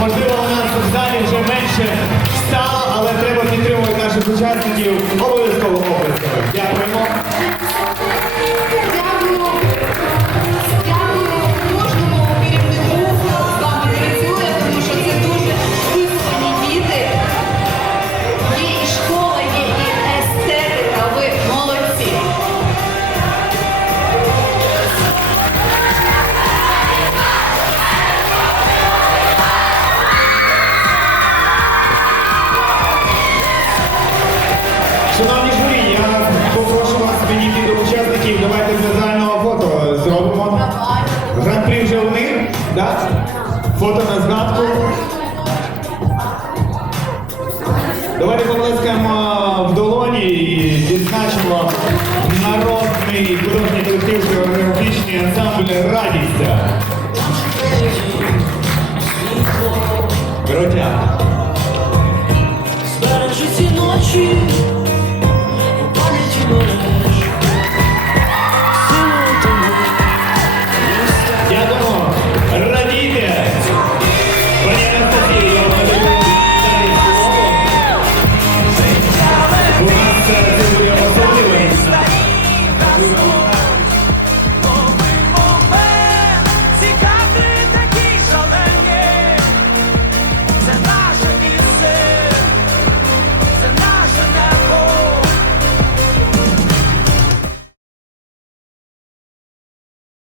Можливо, у нас в вже менше стало, але треба підтримувати наших учасників обов'язково обласками. Дякуємо. Так? Фото на згадку. Давайте поплескаємо в долоні і відзначимо народний художній колектив хореографічний ансамбль Радість. Кротяк. Збережи ці ночі,